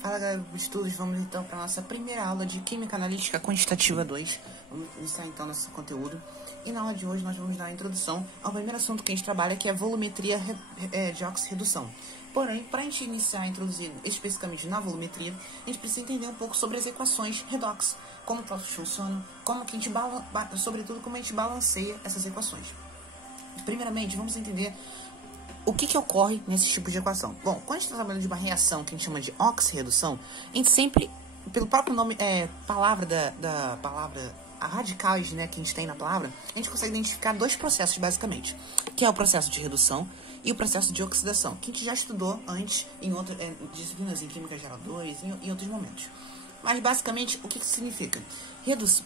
Fala, galera do Estudos, vamos então para a nossa primeira aula de Química Analítica Quantitativa 2. Vamos iniciar então nosso conteúdo. E na aula de hoje nós vamos dar a introdução ao primeiro assunto que a gente trabalha, que é volumetria de oxirredução. Porém, para a gente iniciar a introduzir especificamente na volumetria, a gente precisa entender um pouco sobre as equações redox, como elas funcionam, como que a gente sobretudo como a gente balanceia essas equações. Primeiramente, vamos entender o que ocorre nesse tipo de equação. Bom, quando a gente está trabalhando de uma reação que a gente chama de oxirredução, a gente sempre, pelo próprio nome, palavra da palavra, a radicais, né, que a gente tem na palavra, a gente consegue identificar dois processos, basicamente, que é o processo de redução e o processo de oxidação, que a gente já estudou antes em outras disciplinas em Química Geral 2, em outros momentos. Mas, basicamente, o que significa?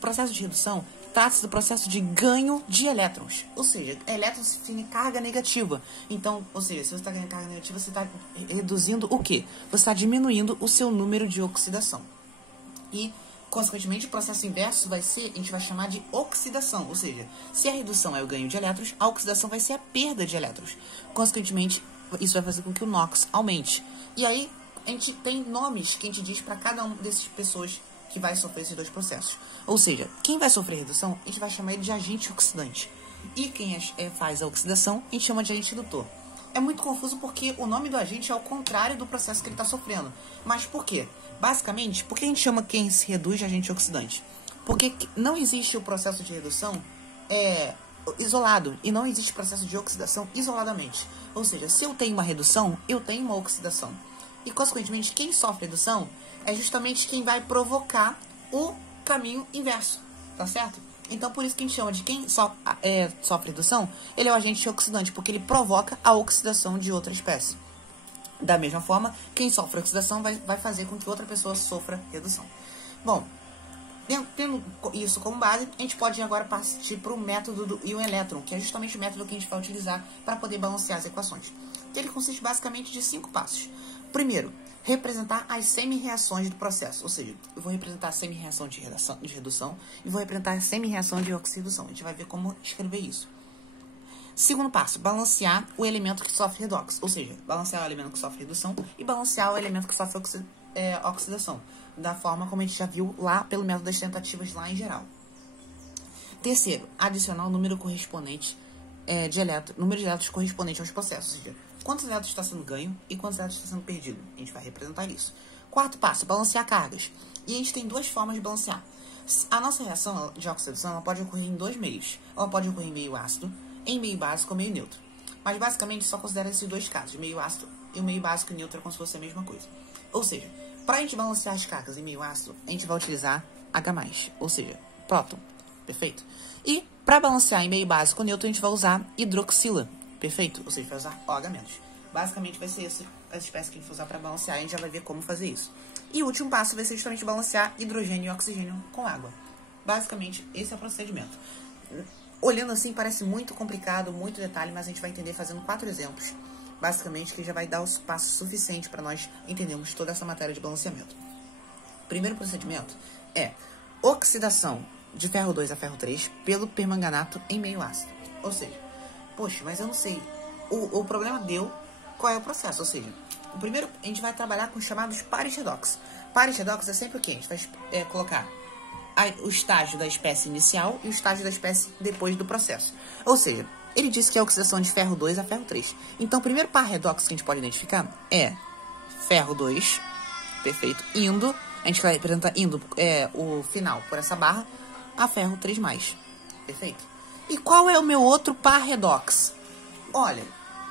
Processo de redução trata-se do processo de ganho de elétrons. Ou seja, elétrons define carga negativa. Então, ou seja, se você está ganhando carga negativa, você está reduzindo o quê? Você está diminuindo o seu número de oxidação. E, consequentemente, o processo inverso vai ser, a gente vai chamar de oxidação. Ou seja, se a redução é o ganho de elétrons, a oxidação vai ser a perda de elétrons. Consequentemente, isso vai fazer com que o NOx aumente. E aí, a gente tem nomes que a gente diz para cada um dessas pessoas que vai sofrer esses dois processos. Ou seja, quem vai sofrer redução, a gente vai chamar ele de agente oxidante. E quem faz a oxidação, a gente chama de agente redutor. É muito confuso porque o nome do agente é ao contrário do processo que ele está sofrendo. Mas por quê? Basicamente, por que a gente chama quem se reduz de agente oxidante? Porque não existe o processo de redução isolado e não existe processo de oxidação isoladamente. Ou seja, se eu tenho uma redução, eu tenho uma oxidação. E, consequentemente, quem sofre redução é justamente quem vai provocar o caminho inverso, tá certo? Então, por isso que a gente chama de quem sofre redução, ele é o agente oxidante, porque ele provoca a oxidação de outra espécie. Da mesma forma, quem sofre oxidação vai fazer com que outra pessoa sofra redução. Bom, tendo isso como base, a gente pode agora partir para o método do íon elétron, que é justamente o método que a gente vai utilizar para poder balancear as equações. Ele consiste basicamente de 5 passos. Primeiro, representar as semi-reações do processo. Ou seja, eu vou representar a semi-reação de redução e vou representar a semi-reação de oxidação. A gente vai ver como escrever isso. Segundo passo, balancear o elemento que sofre redox. Ou seja, balancear o elemento que sofre redução e balancear o elemento que sofre oxidação. Da forma como a gente já viu lá pelo método das tentativas lá em geral. Terceiro, adicionar o número correspondente número de elétrons correspondente aos processos. Ou seja, quantos elétrons está sendo ganho e quantos elétrons está sendo perdido. A gente vai representar isso. Quarto passo, balancear cargas. E a gente tem duas formas de balancear. A nossa reação de oxidação ela pode ocorrer em dois meios. Ela pode ocorrer em meio ácido, em meio básico ou meio neutro. Mas basicamente só considera esses dois casos, meio ácido e o meio básico e neutro, como se fosse a mesma coisa. Ou seja, para a gente balancear as cargas em meio ácido, a gente vai utilizar H+, ou seja, próton. Perfeito? E para balancear em meio básico ou neutro, a gente vai usar hidroxila. Perfeito? Ou seja, vai usar OH-. Basicamente vai ser essa espécie que a gente vai usar para balancear, a gente já vai ver como fazer isso. E o último passo vai ser justamente balancear hidrogênio e oxigênio com água. Basicamente, esse é o procedimento. Olhando assim, parece muito complicado, muito detalhe, mas a gente vai entender fazendo 4 exemplos. Basicamente, que já vai dar os passos suficientes para nós entendermos toda essa matéria de balanceamento. O primeiro procedimento é oxidação de ferro 2 a ferro 3 pelo permanganato em meio ácido. Ou seja, poxa, mas eu não sei. O problema deu qual é o processo. Ou seja, o primeiro a gente vai trabalhar com os chamados pares redox. Pares redox é sempre o quê? A gente vai colocar o estágio da espécie inicial e o estágio da espécie depois do processo. Ou seja, ele disse que é a oxidação de ferro 2 a ferro 3. Então, o primeiro par redox que a gente pode identificar é ferro 2, perfeito, indo, a gente vai representar indo o final por essa barra, a ferro 3+, perfeito? E qual é o meu outro par redox? Olha,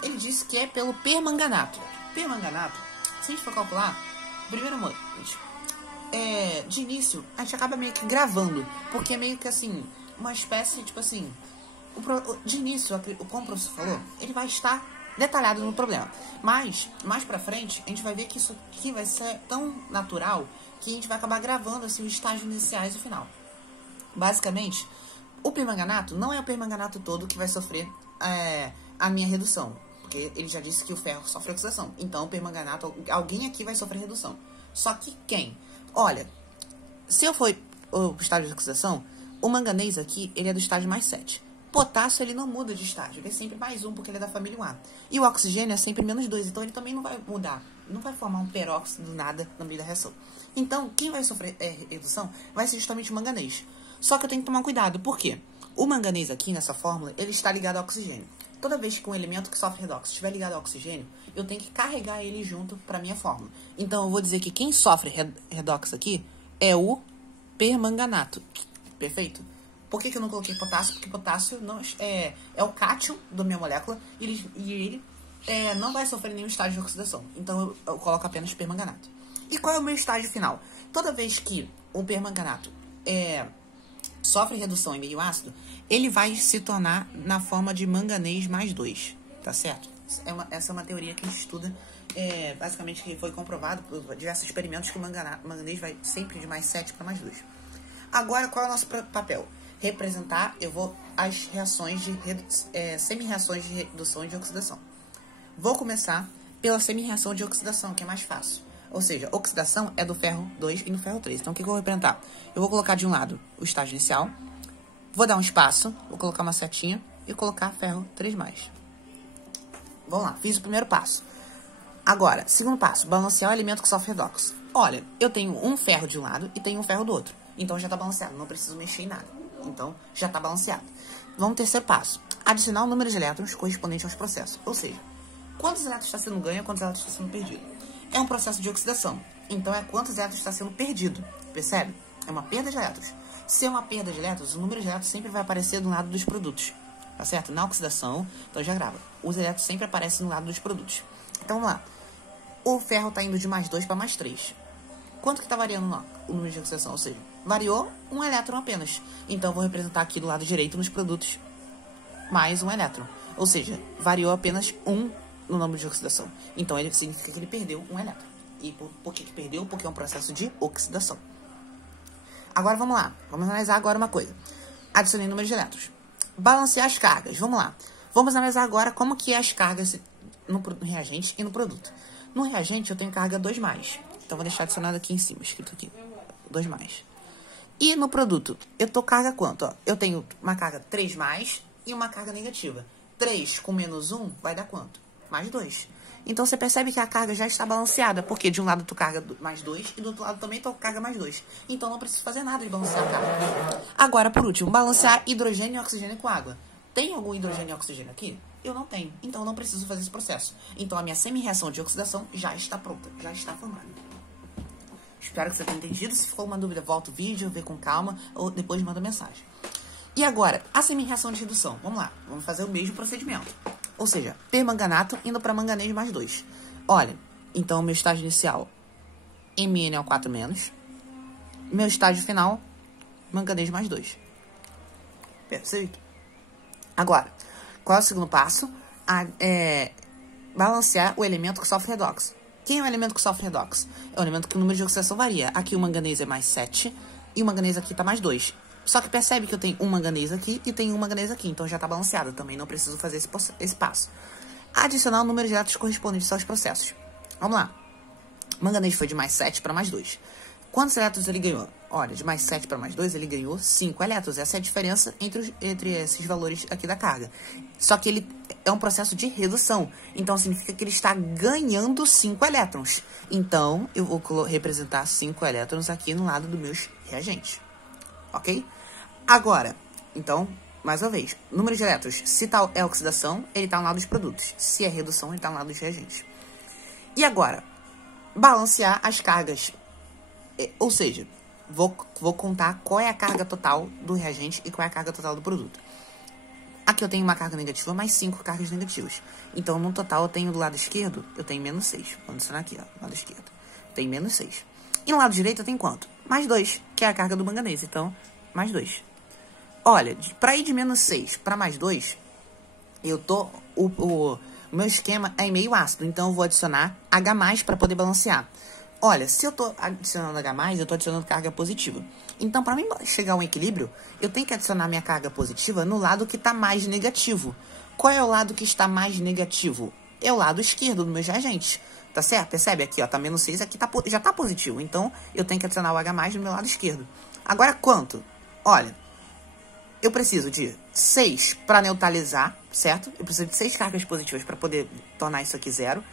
ele disse que é pelo permanganato. Permanganato, se a gente for calcular, primeiro modo, de início, a gente acaba meio que gravando, porque é meio que assim, uma espécie, tipo assim, de início, como o professor falou, ele vai estar detalhado no problema. Mas, mais pra frente, a gente vai ver que isso aqui vai ser tão natural que a gente vai acabar gravando assim, os estágios iniciais e o final. Basicamente, o permanganato não é o permanganato todo que vai sofrer a minha redução. Porque ele já disse que o ferro sofre oxidação. Então, o permanganato, alguém aqui vai sofrer redução. Só que quem? Olha, se eu for o estágio de oxidação, o manganês aqui, ele é do estágio mais 7. Potássio, ele não muda de estágio, ele é sempre mais 1, porque ele é da família 1A. E o oxigênio é sempre menos 2, então ele também não vai mudar, não vai formar um peróxido do nada no meio da reação. Então, quem vai sofrer redução vai ser justamente o manganês. Só que eu tenho que tomar cuidado, por quê? O manganês aqui, nessa fórmula, ele está ligado ao oxigênio. Toda vez que um elemento que sofre redox estiver ligado ao oxigênio, eu tenho que carregar ele junto para minha fórmula. Então, eu vou dizer que quem sofre redox aqui é o permanganato. Perfeito? Por que eu não coloquei potássio? Porque potássio não, é o cátion da minha molécula e ele não vai sofrer nenhum estágio de oxidação. Então, eu coloco apenas permanganato. E qual é o meu estágio final? Toda vez que o permanganato sofre redução em meio ácido, ele vai se tornar na forma de manganês mais 2, tá certo? Essa é uma teoria que a gente estuda, basicamente que foi comprovado por diversos experimentos que o manganês vai sempre de mais 7 para mais 2. Agora, qual é o nosso papel? Representar, as reações semi-reações de redução e de oxidação. Vou começar pela semi-reação de oxidação, que é mais fácil. Ou seja, oxidação é do ferro 2 e no ferro 3. Então, o que eu vou representar? Eu vou colocar de um lado o estágio inicial, vou dar um espaço, vou colocar uma setinha e colocar ferro 3+. Vamos lá, fiz o primeiro passo. Agora, segundo passo, balancear o elemento que sofre redox. Olha, eu tenho um ferro de um lado e tenho um ferro do outro. Então, já está balanceado, não preciso mexer em nada. Então, já está balanceado. Vamos ao terceiro passo. Adicionar o número de elétrons correspondente aos processos. Ou seja, quantos elétrons está sendo ganho e quantos elétrons está sendo perdido. É um processo de oxidação. Então, é quantos elétrons está sendo perdido. Percebe? É uma perda de elétrons. Se é uma perda de elétrons, o número de elétrons sempre vai aparecer do lado dos produtos. Tá certo? Na oxidação, então já grava. Os elétrons sempre aparecem no lado dos produtos. Então, vamos lá. O ferro está indo de mais 2 para mais 3. Quanto que está variando o número de oxidação? Ou seja, variou um elétron apenas. Então, eu vou representar aqui do lado direito nos produtos mais um elétron. Ou seja, variou apenas 1 no número de oxidação. Então, ele significa que ele perdeu um elétron. E por que perdeu? Porque é um processo de oxidação. Agora, vamos lá. Vamos analisar agora uma coisa. Adicionei número de elétrons. Balancear as cargas. Vamos lá. Vamos analisar agora como que é as cargas no reagente e no produto. No reagente, eu tenho carga 2+. Então, vou deixar adicionado aqui em cima, escrito aqui. 2+. E no produto, eu tô carga quanto? Ó, eu tenho uma carga 3+ e uma carga negativa. 3 com menos 1 vai dar quanto? Mais 2. Então, você percebe que a carga já está balanceada, porque de um lado tu carga mais 2 e do outro lado também tu carga mais 2. Então, não preciso fazer nada de balancear a carga. Agora, por último, balancear hidrogênio e oxigênio com água. Tem algum hidrogênio e oxigênio aqui? Eu não tenho. Então, eu não preciso fazer esse processo. Então, a minha semi-reação de oxidação já está pronta, já está formada. Espero que você tenha entendido. Se ficou uma dúvida, volta o vídeo, vê com calma, ou depois manda mensagem. E agora, a semi-reação de redução. Vamos lá, vamos fazer o mesmo procedimento. Ou seja, permanganato indo para manganês mais 2. Olha, então meu estágio inicial, MnO4-. Meu estágio final, manganês mais 2. Perfeito? Agora, qual é o segundo passo? Balancear o elemento que sofre redox. Quem é o elemento que sofre redox? É o elemento que o número de oxidação varia. Aqui o manganês é mais 7 e o manganês aqui está mais 2. Só que percebe que eu tenho um manganês aqui e tenho um manganês aqui. Então, já está balanceado. Também não preciso fazer esse passo. Adicionar o número de elétrons correspondentes aos processos. Vamos lá. Manganês foi de mais 7 para mais 2. Quantos elétrons ele ganhou? Olha, de mais 7 para mais 2, ele ganhou 5 elétrons. Essa é a diferença entre esses valores aqui da carga. Só que ele é um processo de redução. Então, significa que ele está ganhando 5 elétrons. Então, eu vou representar 5 elétrons aqui no lado dos meus reagentes. Ok? Agora, então, mais uma vez, número de elétrons. Se tal é oxidação, ele está no lado dos produtos. Se é redução, ele está no lado dos reagentes. E agora, balancear as cargas. Ou seja, vou contar qual é a carga total do reagente e qual é a carga total do produto. Aqui eu tenho uma carga negativa mais 5 cargas negativas. Então, no total, eu tenho do lado esquerdo, eu tenho menos 6. Vamos adicionar aqui, ó, do lado esquerdo. Tem menos 6. E no lado direito eu tenho quanto? Mais 2, que é a carga do manganês. Então, mais 2. Olha, para ir de menos 6 para mais 2, o meu esquema é em meio ácido. Então, eu vou adicionar H+, para poder balancear. Olha, se eu estou adicionando H+, eu estou adicionando carga positiva. Então, para mim chegar a um equilíbrio, eu tenho que adicionar minha carga positiva no lado que está mais negativo. Qual é o lado que está mais negativo? É o lado esquerdo dos meus reagentes. Tá certo? Percebe? Aqui, ó, tá menos 6, aqui já tá positivo. Então, eu tenho que adicionar o H+ no meu lado esquerdo. Agora, quanto? Olha, eu preciso de 6 para neutralizar, certo? Eu preciso de 6 cargas positivas para poder tornar isso aqui 0.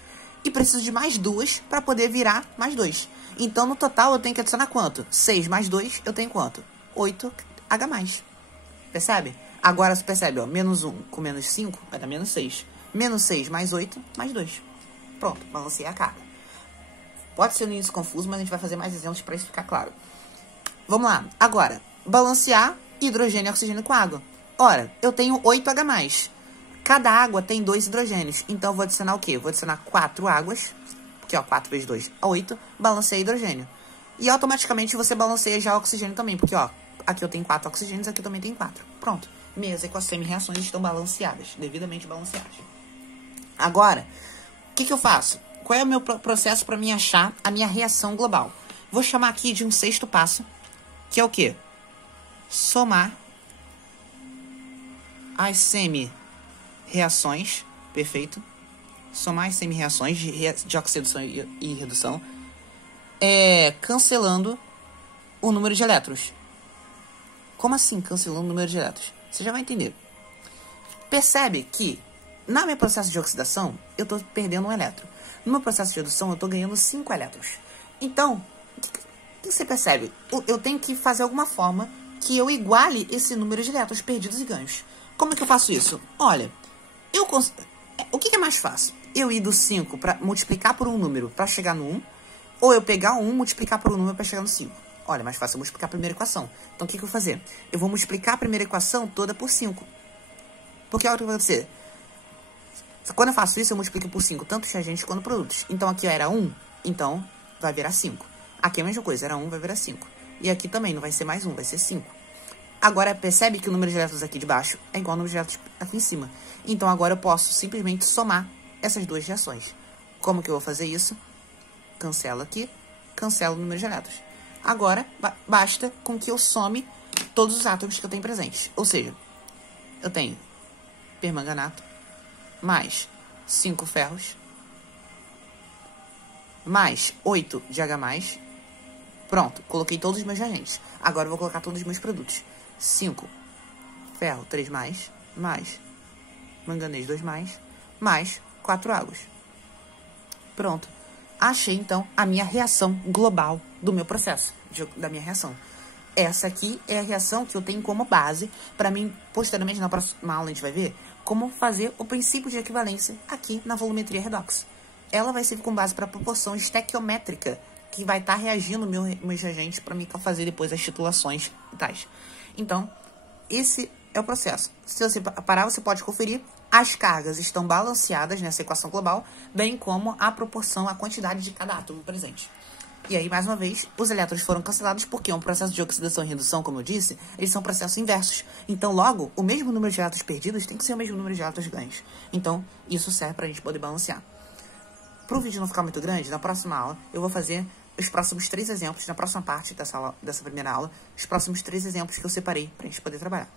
E preciso de mais 2 para poder virar mais 2. Então, no total, eu tenho que adicionar quanto? 6 mais 2, eu tenho quanto? 8H+. Percebe? Agora, você percebe, ó, menos 1 com menos 5 vai dar menos 6. Menos 6 mais 8, mais 2. Pronto, balancei a carga. Pode ser no início confuso, mas a gente vai fazer mais exemplos para isso ficar claro. Vamos lá. Agora, balancear hidrogênio e oxigênio com água. Ora, eu tenho 8H+. Cada água tem 2 hidrogênios. Então, eu vou adicionar o quê? Vou adicionar 4 águas. Porque, ó, 4 vezes 2 é 8. Balanceia hidrogênio. E, automaticamente, você balanceia já o oxigênio também. Porque, ó, aqui eu tenho 4 oxigênios, aqui eu também tenho 4. Pronto. Minhas semi-reações estão balanceadas. Devidamente balanceadas. Agora, o que eu faço? Qual é o meu processo para mim achar a minha reação global? Vou chamar aqui de um 6º passo. Que é o quê? Somar as semi-reações, perfeito? Somar as semi-reações de oxidação e redução, cancelando o número de elétrons. Como assim cancelando o número de elétrons? Você já vai entender. Percebe que, no meu processo de oxidação, eu estou perdendo um elétron. No meu processo de redução, eu estou ganhando 5 elétrons. Então, o que você percebe? Eu tenho que fazer alguma forma que eu iguale esse número de elétrons perdidos e ganhos. Como é que eu faço isso? Olha, o que é mais fácil? Eu ir do 5 para multiplicar por um número para chegar no 1, ou eu pegar o 1 e multiplicar por um número para chegar no 5? Olha, é mais fácil eu multiplicar a primeira equação. Então, o que eu vou fazer? Eu vou multiplicar a primeira equação toda por 5. Porque olha o que vai acontecer. Quando eu faço isso, eu multiplico por 5, tanto reagentes quanto produtos. Então, aqui era 1, então vai virar 5. Aqui é a mesma coisa, era 1, vai virar 5. E aqui também não vai ser mais 1, vai ser 5. Agora, percebe que o número de elétrons aqui de baixo é igual ao número de elétrons aqui em cima. Então, agora eu posso simplesmente somar essas duas reações. Como que eu vou fazer isso? Cancelo aqui, cancelo o número de elétrons. Agora, basta com que eu some todos os átomos que eu tenho presentes. Ou seja, eu tenho permanganato, mais 5 ferros, mais 8 de H+. Pronto, coloquei todos os meus reagentes. Agora eu vou colocar todos os meus produtos. 5 ferro 3+, mais manganês 2+, mais 4 águas. Pronto. Achei, então, a minha reação global do meu processo, da minha reação. Essa aqui é a reação que eu tenho como base para mim, posteriormente, na próxima aula, a gente vai ver como fazer o princípio de equivalência aqui na volumetria redox. Ela vai servir como base para a proporção estequiométrica que vai estar reagindo meus reagentes para mim fazer depois as titulações e tais. Então, esse é o processo. Se você parar, você pode conferir. As cargas estão balanceadas nessa equação global, bem como a proporção, a quantidade de cada átomo presente. E aí, mais uma vez, os elétrons foram cancelados porque é um processo de oxidação e redução, como eu disse, eles são processos inversos. Então, logo, o mesmo número de elétrons perdidos tem que ser o mesmo número de elétrons ganhos. Então, isso serve para a gente poder balancear. Para o vídeo não ficar muito grande, na próxima aula eu vou fazer os próximos 3 exemplos, na próxima parte dessa primeira aula, os próximos 3 exemplos que eu separei para a gente poder trabalhar.